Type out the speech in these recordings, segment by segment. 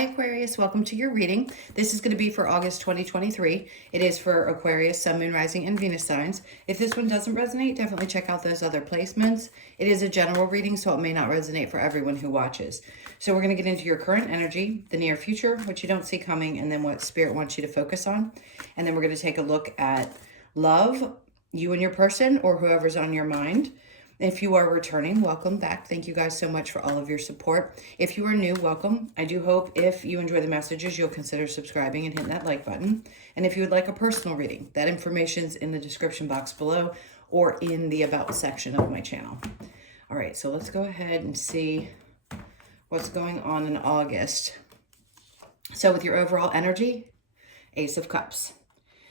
Hi Aquarius, welcome to your reading. This is going to be for August 2023. It is for Aquarius, Sun, Moon, Rising, and Venus signs. If this one doesn't resonate, definitely check out those other placements. It is a general reading, so it may not resonate for everyone who watches. So we're going to get into your current energy, the near future, what you don't see coming, and then what Spirit wants you to focus on. And then we're going to take a look at love, you and your person, or whoever's on your mind. If you are returning, welcome back. Thank you guys so much for all of your support. If you are new, welcome. I do hope if you enjoy the messages, you'll consider subscribing and hitting that like button. And if you would like a personal reading, that information's in the description box below or in the about section of my channel. All right, so let's go ahead and see what's going on in August. So with your overall energy, Ace of Cups.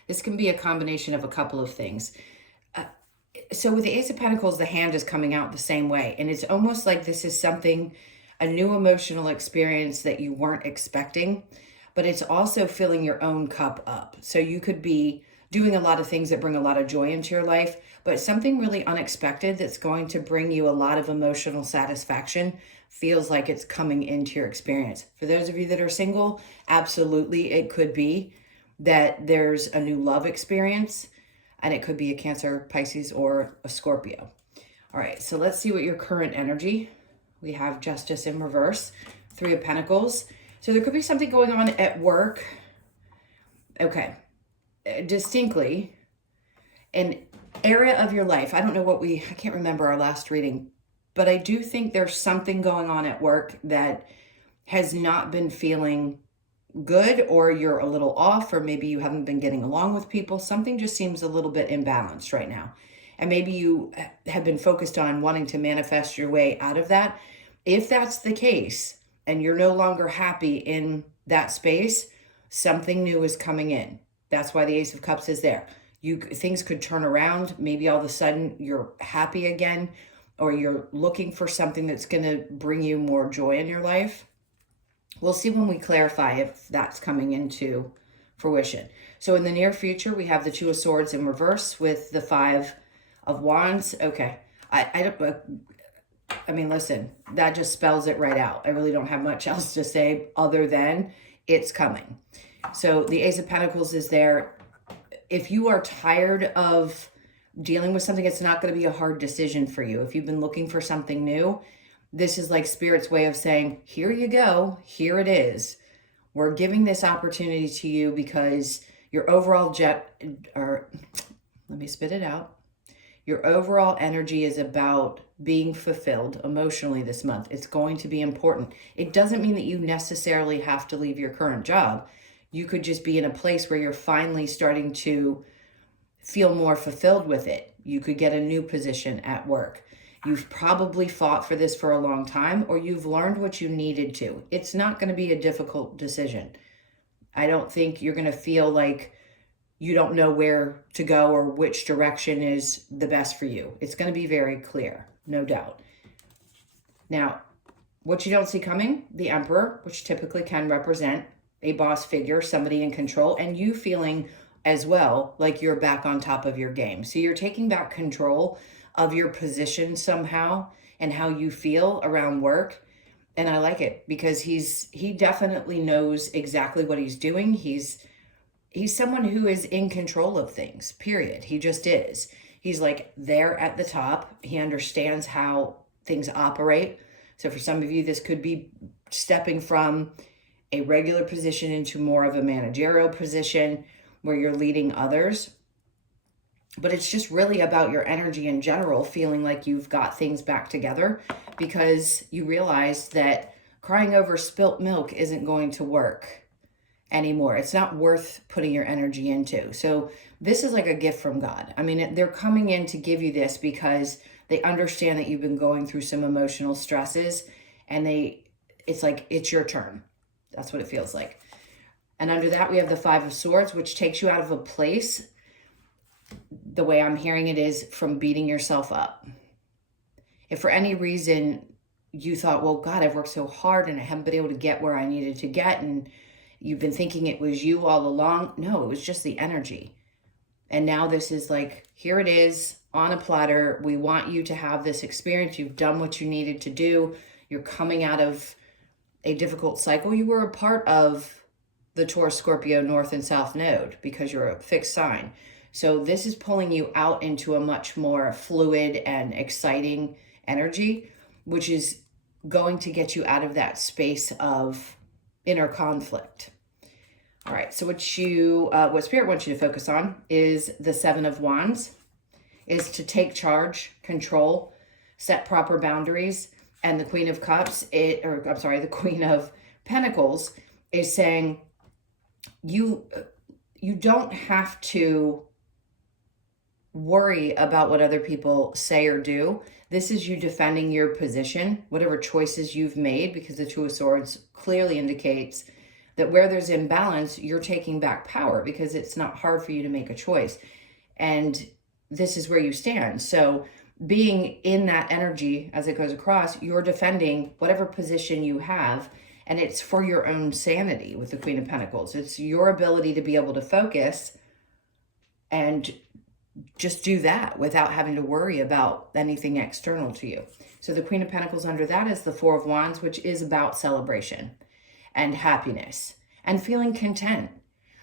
This can be a combination of a couple of things. So with the Ace of Pentacles, the hand is coming out the same way. And it's almost like this is something, a new emotional experience that you weren't expecting. But it's also filling your own cup up. So you could be doing a lot of things that bring a lot of joy into your life. But something really unexpected that's going to bring you a lot of emotional satisfaction feels like it's coming into your experience. For those of you that are single, absolutely it could be that there's a new love experience. And it could be a Cancer, Pisces, or a Scorpio. All right, so let's see what your current energy. We have Justice in reverse, Three of Pentacles. So there could be something going on at work. Okay, distinctly, an area of your life. I don't know what I can't remember our last reading, but I do think there's something going on at work that has not been feeling good, or you're a little off, or maybe you haven't been getting along with people. Something just seems a little bit imbalanced right now. And maybe you have been focused on wanting to manifest your way out of that. If that's the case, and you're no longer happy in that space, something new is coming in. That's why the Ace of Cups is there. Things could turn around. Maybe all of a sudden you're happy again, or you're looking for something that's going to bring you more joy in your life. We'll see when we clarify if that's coming into fruition. So in the near future, we have the Two of Swords in reverse with the Five of Wands. Okay. I mean, listen, that just spells it right out. I really don't have much else to say other than it's coming. So the Ace of Pentacles is there. If you are tired of dealing with something, it's not going to be a hard decision for you. If you've been looking for something new, this is like Spirit's way of saying, here you go, here it is. We're giving this opportunity to you because your overall your overall energy is about being fulfilled emotionally this month. It's going to be important. It doesn't mean that you necessarily have to leave your current job. You could just be in a place where you're finally starting to feel more fulfilled with it. You could get a new position at work. You've probably fought for this for a long time, or you've learned what you needed to. It's not going to be a difficult decision. I don't think you're going to feel like you don't know where to go or which direction is the best for you. It's going to be very clear, no doubt. Now, what you don't see coming, the Emperor, which typically can represent a boss figure, somebody in control, and you feeling as well like you're back on top of your game. So you're taking back control of your position somehow and how you feel around work. And I like it because he definitely knows exactly what he's doing. He's someone who is in control of things, period. He just is. He's like there at the top. He understands how things operate. So for some of you, this could be stepping from a regular position into more of a managerial position where you're leading others. But it's just really about your energy in general, feeling like you've got things back together because you realize that crying over spilt milk isn't going to work anymore. It's not worth putting your energy into. So this is like a gift from God. I mean, they're coming in to give you this because they understand that you've been going through some emotional stresses, and it's like, it's your turn. That's what it feels like. And under that, we have the Five of Swords, which takes you out of a place. The way I'm hearing it is from beating yourself up. If for any reason you thought, well, God, I've worked so hard and I haven't been able to get where I needed to get, and you've been thinking it was you all along. No, it was just the energy. And now this is like, here it is on a platter. We want you to have this experience. You've done what you needed to do. You're coming out of a difficult cycle. You were a part of the Taurus Scorpio North and South node because you're a fixed sign. So this is pulling you out into a much more fluid and exciting energy, which is going to get you out of that space of inner conflict. All right, so what Spirit wants you to focus on is the Seven of Wands, is to take charge, control, set proper boundaries. And the Queen of Cups, the Queen of Pentacles is saying you don't have to worry about what other people say or do. This is you defending your position, whatever choices you've made, because the Two of Swords clearly indicates that where there's imbalance, you're taking back power because it's not hard for you to make a choice. And this is where you stand. So being in that energy as it goes across, you're defending whatever position you have, and it's for your own sanity with the Queen of Pentacles. It's your ability to be able to focus and just do that without having to worry about anything external to you. So the Queen of Pentacles under that is the Four of Wands, which is about celebration and happiness and feeling content.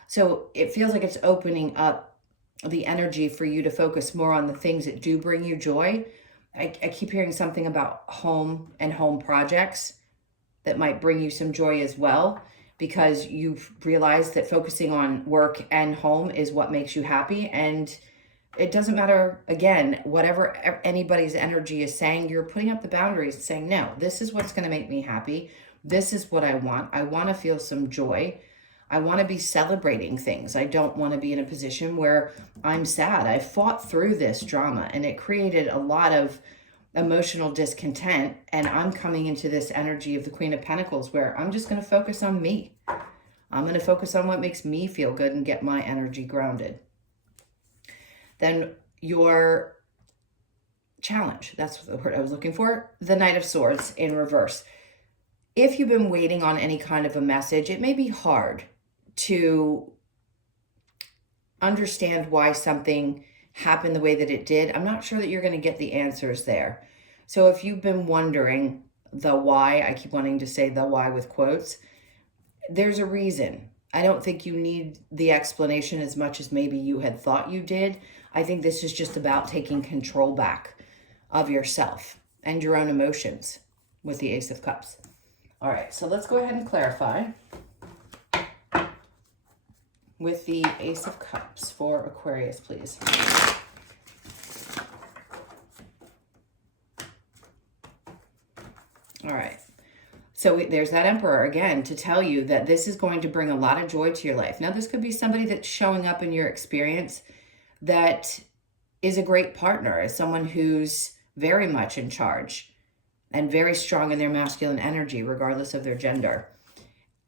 So it feels like it's opening up the energy for you to focus more on the things that do bring you joy. I keep hearing something about home and home projects that might bring you some joy as well, because you've realized that focusing on work and home is what makes you happy. And it doesn't matter, again, whatever anybody's energy is saying, you're putting up the boundaries, saying, no, this is what's going to make me happy. This is what I want. I want to feel some joy. I want to be celebrating things. I don't want to be in a position where I'm sad. I fought through this drama and it created a lot of emotional discontent. And I'm coming into this energy of the Queen of Pentacles where I'm just going to focus on me. I'm going to focus on what makes me feel good and get my energy grounded. Then your challenge, that's the word I was looking for, the Knight of Swords in reverse. If you've been waiting on any kind of a message, it may be hard to understand why something happened the way that it did. I'm not sure that you're going to get the answers there. So if you've been wondering the why, I keep wanting to say the why with quotes, there's a reason. I don't think you need the explanation as much as maybe you had thought you did. I think this is just about taking control back of yourself and your own emotions with the Ace of Cups. All right, so let's go ahead and clarify with the Ace of Cups for Aquarius, please. All right. So there's that Emperor again to tell you that this is going to bring a lot of joy to your life. Now, this could be somebody that's showing up in your experience that is a great partner, as someone who's very much in charge and very strong in their masculine energy, regardless of their gender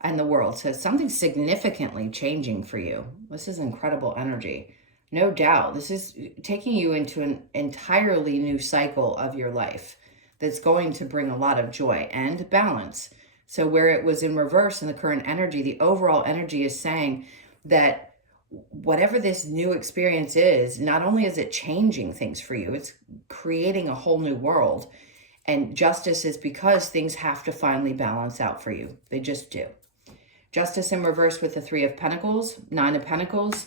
and the world. So something significantly changing for you. This is incredible energy. No doubt. This is taking you into an entirely new cycle of your life that's going to bring a lot of joy and balance. So where it was in reverse in the current energy, the overall energy is saying that whatever this new experience is, not only is it changing things for you, it's creating a whole new world. And justice is because things have to finally balance out for you. They just do. Justice in reverse with the Three of Pentacles, Nine of Pentacles,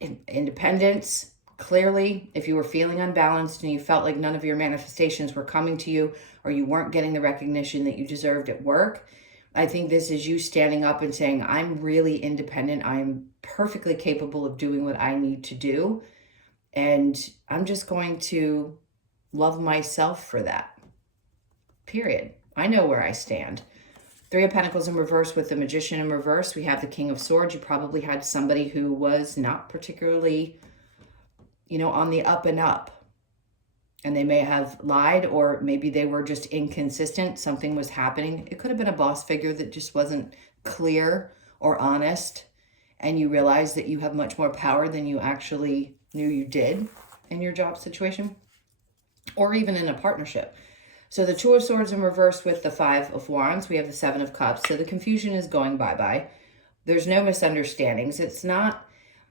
independence. Clearly, if you were feeling unbalanced and you felt like none of your manifestations were coming to you, or you weren't getting the recognition that you deserved at work, I think this is you standing up and saying, I'm really independent. I'm perfectly capable of doing what I need to do. And I'm just going to love myself for that. Period. I know where I stand. Three of Pentacles in reverse with the Magician in reverse. We have the King of Swords. You probably had somebody who was not particularly, on the up and up. And they may have lied, or maybe they were just inconsistent. Something was happening. It could have been a boss figure that just wasn't clear or honest. And you realize that you have much more power than you actually knew you did in your job situation, or even in a partnership. So the Two of Swords in reverse with the Five of Wands. We have the Seven of Cups. So the confusion is going bye-bye. There's no misunderstandings. It's not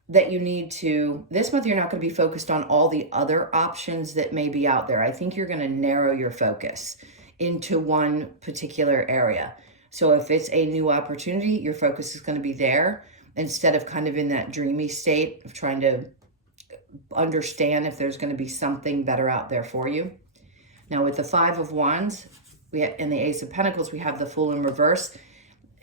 that you need to, this month you're not going to be focused on all the other options that may be out there. I think you're going to narrow your focus into one particular area. So if it's a new opportunity, your focus is going to be there instead of kind of in that dreamy state of trying to understand if there's going to be something better out there for you. Now with the Five of Wands, and the Ace of Pentacles, we have the Fool in reverse.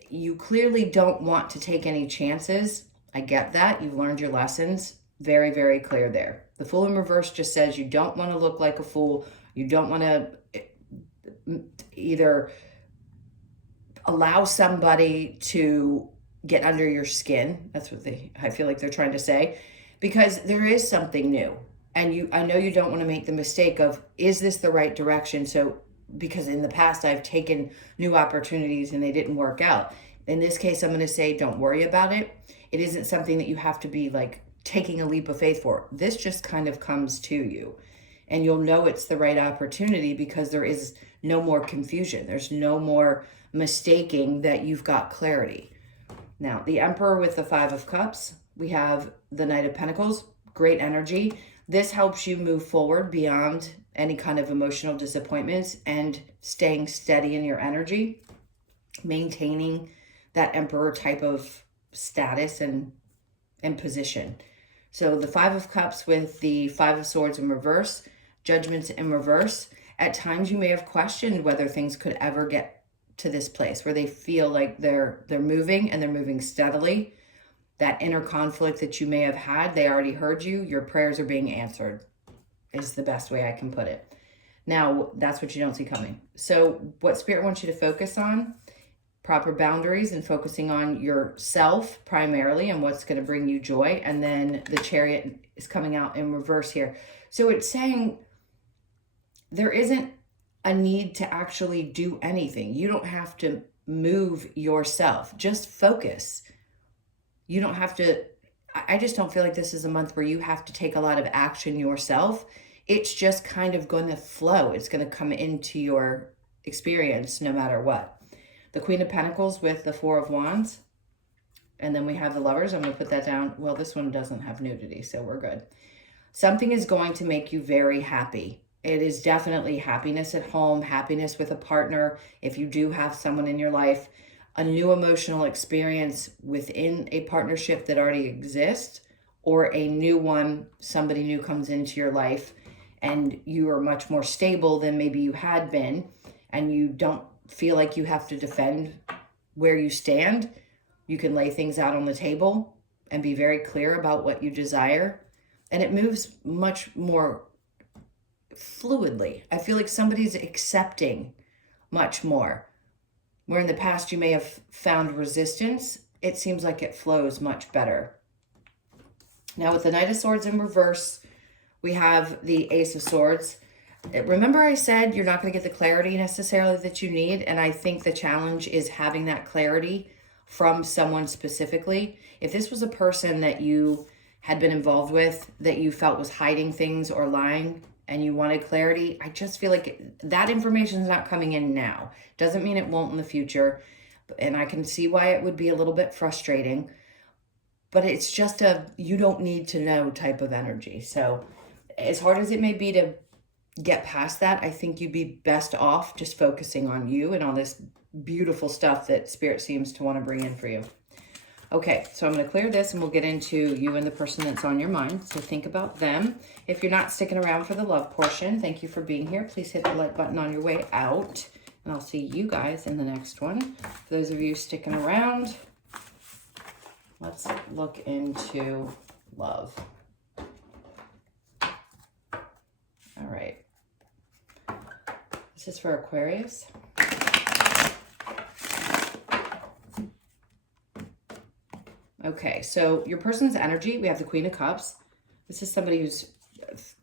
You clearly don't want to take any chances. I get that. You've learned your lessons. Very, very clear there. The Fool in reverse just says you don't want to look like a fool. You don't want to either allow somebody to get under your skin. That's what I feel like they're trying to say, because there is something new. And I know you don't want to make the mistake of, is this the right direction? So, because in the past I've taken new opportunities and they didn't work out. In this case, I'm going to say, don't worry about it. It isn't something that you have to be like taking a leap of faith for. This just kind of comes to you, and you'll know it's the right opportunity because there is no more confusion. There's no more mistaking that you've got clarity. Now, the Emperor with the Five of Cups, we have the Knight of Pentacles, great energy. This helps you move forward beyond any kind of emotional disappointments and staying steady in your energy, maintaining that Emperor type of status and position. So the Five of Cups with the Five of Swords in reverse, Judgments in reverse. At times you may have questioned whether things could ever get to this place where they feel like they're moving and they're moving steadily. That inner conflict that you may have had, they already heard you. Your prayers are being answered, is the best way I can put it. Now, that's what you don't see coming. So what Spirit wants you to focus on, proper boundaries and focusing on yourself primarily and what's going to bring you joy. And then the Chariot is coming out in reverse here. So it's saying there isn't a need to actually do anything. You don't have to move yourself. Just focus. You don't have to, I just don't feel like this is a month where you have to take a lot of action yourself. It's just kind of going to flow. It's going to come into your experience no matter what. The Queen of Pentacles with the Four of Wands. And then we have the Lovers. I'm going to put that down. Well, this one doesn't have nudity, so we're good. Something is going to make you very happy. It is definitely happiness at home, happiness with a partner. If you do have someone in your life, a new emotional experience within a partnership that already exists, or a new one, somebody new comes into your life and you are much more stable than maybe you had been, and you don't feel like you have to defend where you stand. You can lay things out on the table and be very clear about what you desire, and it moves much more fluidly. I feel like somebody's accepting much more. Where in the past you may have found resistance, it seems like it flows much better. Now with the Knight of Swords in reverse, we have the Ace of Swords. Remember I said you're not going to get the clarity necessarily that you need, and I think the challenge is having that clarity from someone specifically. If this was a person that you had been involved with that you felt was hiding things or lying, and you wanted clarity, I just feel like that information is not coming in now. Doesn't mean it won't in the future. And I can see why it would be a little bit frustrating. But it's just a you don't need to know type of energy. So as hard as it may be to get past that, I think you'd be best off just focusing on you and all this beautiful stuff that Spirit seems to want to bring in for you. Okay, so I'm going to clear this and we'll get into you and the person that's on your mind. So think about them. If you're not sticking around for the love portion, thank you for being here. Please hit the like button on your way out. And I'll see you guys in the next one. For those of you sticking around, let's look into love. All right. This is for Aquarius. Okay, so your person's energy, we have the Queen of Cups. This is somebody who's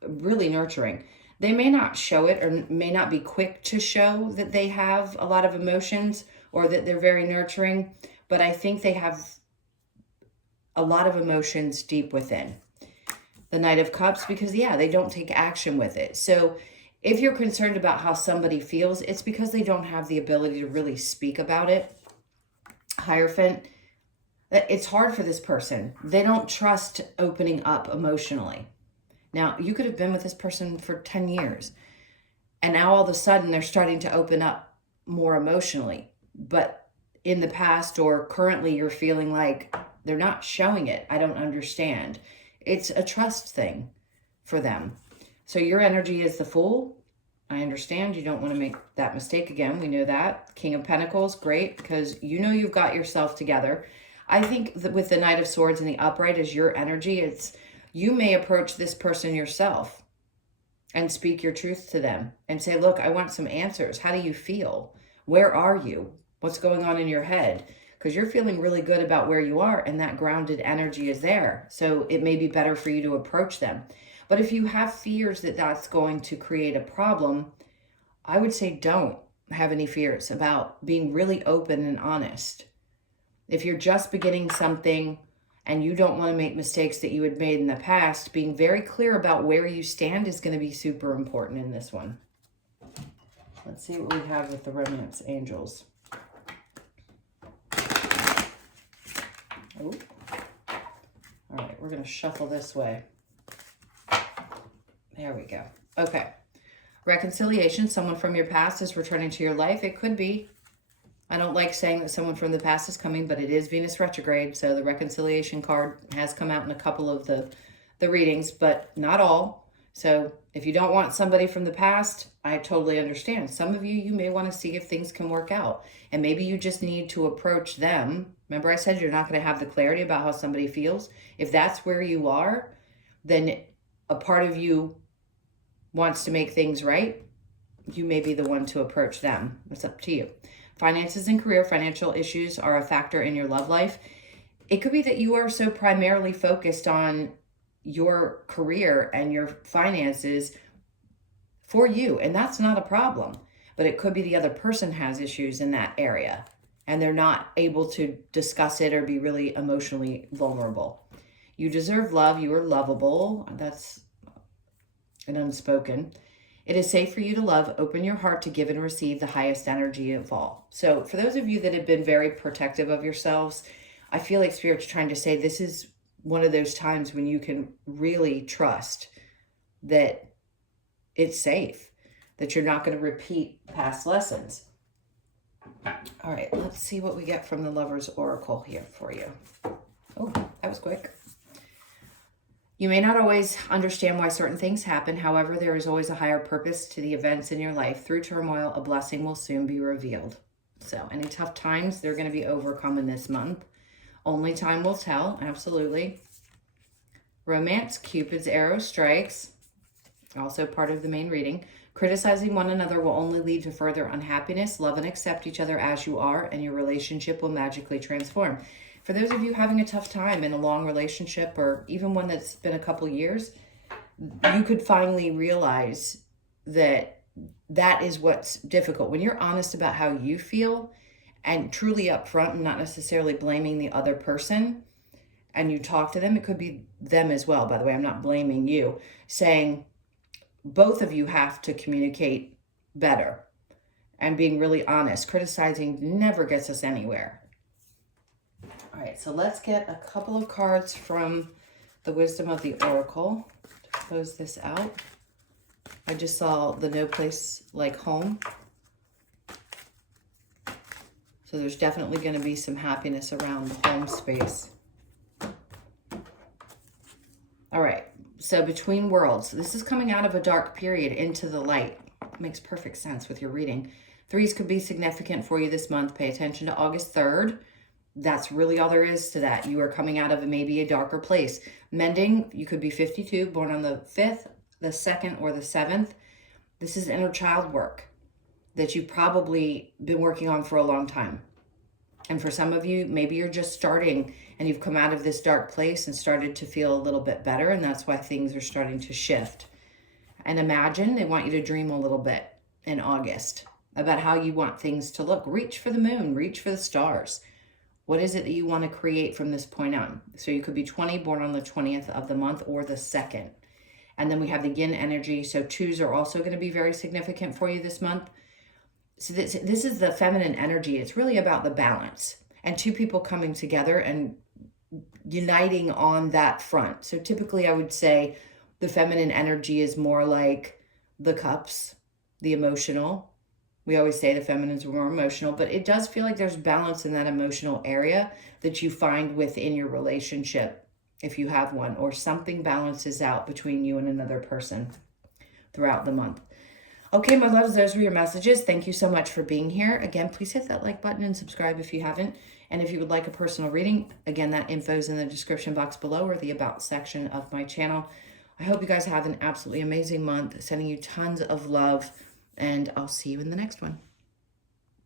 really nurturing. They may not show it or may not be quick to show that they have a lot of emotions or that they're very nurturing, but I think they have a lot of emotions deep within. The Knight of Cups, because yeah, they don't take action with it. So if you're concerned about how somebody feels, it's because they don't have the ability to really speak about it. Hierophant, it's hard for this person. They don't trust opening up emotionally. Now, you could have been with this person for 10 years, and now all of a sudden they're starting to open up more emotionally. But in the past or currently you're feeling like they're not showing it. I don't understand. It's a trust thing for them. So your energy is the Fool. I understand you don't want to make that mistake again. We know that. King of Pentacles, great, because you know you've got yourself together. I think that with the Knight of Swords and the upright as your energy, it's you may approach this person yourself and speak your truth to them and say, look, I want some answers. How do you feel? Where are you? What's going on in your head? Because you're feeling really good about where you are and that grounded energy is there. So it may be better for you to approach them. But if you have fears that that's going to create a problem, I would say don't have any fears about being really open and honest. If you're just beginning something and you don't want to make mistakes that you had made in the past, being very clear about where you stand is going to be super important in this one. Let's see what we have with the Romance Angels. Oh. All right, we're going to shuffle this way. There we go. Okay. Reconciliation. Someone from your past is returning to your life. It could be. I don't like saying that someone from the past is coming, but it is Venus retrograde. So the reconciliation card has come out in a couple of the readings, but not all. So if you don't want somebody from the past, I totally understand. Some of you may want to see if things can work out. And maybe you just need to approach them. Remember I said you're not going to have the clarity about how somebody feels. If that's where you are, then a part of you wants to make things right. You may be the one to approach them. It's up to you. Finances and career. Financial issues are a factor in your love life. It could be that you are so primarily focused on your career and your finances for you, and that's not a problem. But it could be the other person has issues in that area and they're not able to discuss it or be really emotionally vulnerable. You deserve love. You are lovable. That's an unspoken. It is safe for you to love. Open your heart to give and receive the highest energy of all. So for those of you that have been very protective of yourselves, I feel like Spirit's trying to say this is one of those times when you can really trust that it's safe, that you're not going to repeat past lessons. All right, let's see what we get from the Lover's Oracle here for you. Oh, that was quick. You may not always understand why certain things happen. However, there is always a higher purpose to the events in your life. Through turmoil, a blessing will soon be revealed. So any tough times, they're going to be overcome in this month. Only time will tell. Absolutely. Romance, Cupid's arrow strikes. Also part of the main reading. Criticizing one another will only lead to further unhappiness. Love and accept each other as you are, and your relationship will magically transform. For those of you having a tough time in a long relationship or even one that's been a couple years, you could finally realize that that is what's difficult. When you're honest about how you feel and truly upfront and not necessarily blaming the other person, and you talk to them, it could be them as well, by the way, I'm not blaming you, saying both of you have to communicate better and being really honest. Criticizing never gets us anywhere. All right, so let's get a couple of cards from the Wisdom of the Oracle to close this out. I just saw the No Place Like Home. So there's definitely going to be some happiness around the home space. All right, so Between Worlds. This is coming out of a dark period into the light. Makes perfect sense with your reading. Threes could be significant for you this month. Pay attention to August 3rd. That's really all there is to that. You are coming out of maybe a darker place. Mending, you could be 52, born on the 5th, the 2nd, or the 7th. This is inner child work that you've probably been working on for a long time. And for some of you, maybe you're just starting and you've come out of this dark place and started to feel a little bit better, and that's why things are starting to shift. And imagine, they want you to dream a little bit in August about how you want things to look. Reach for the moon, reach for the stars. What is it that you want to create from this point on? So you could be 20, born on the 20th of the month or the 2nd. And then we have the yin energy. So 2s are also going to be very significant for you this month. So this is the feminine energy. It's really about the balance and two people coming together and uniting on that front. So typically I would say the feminine energy is more like the cups, the emotional, We always say the feminines are more emotional, but it does feel like there's balance in that emotional area that you find within your relationship, if you have one, or something balances out between you and another person throughout the month. Okay, my loves, those were your messages. Thank you so much for being here. Again, please hit that like button and subscribe if you haven't. And if you would like a personal reading, again, that info is in the description box below or the About section of my channel. I hope you guys have an absolutely amazing month. Sending you tons of love, and I'll see you in the next one.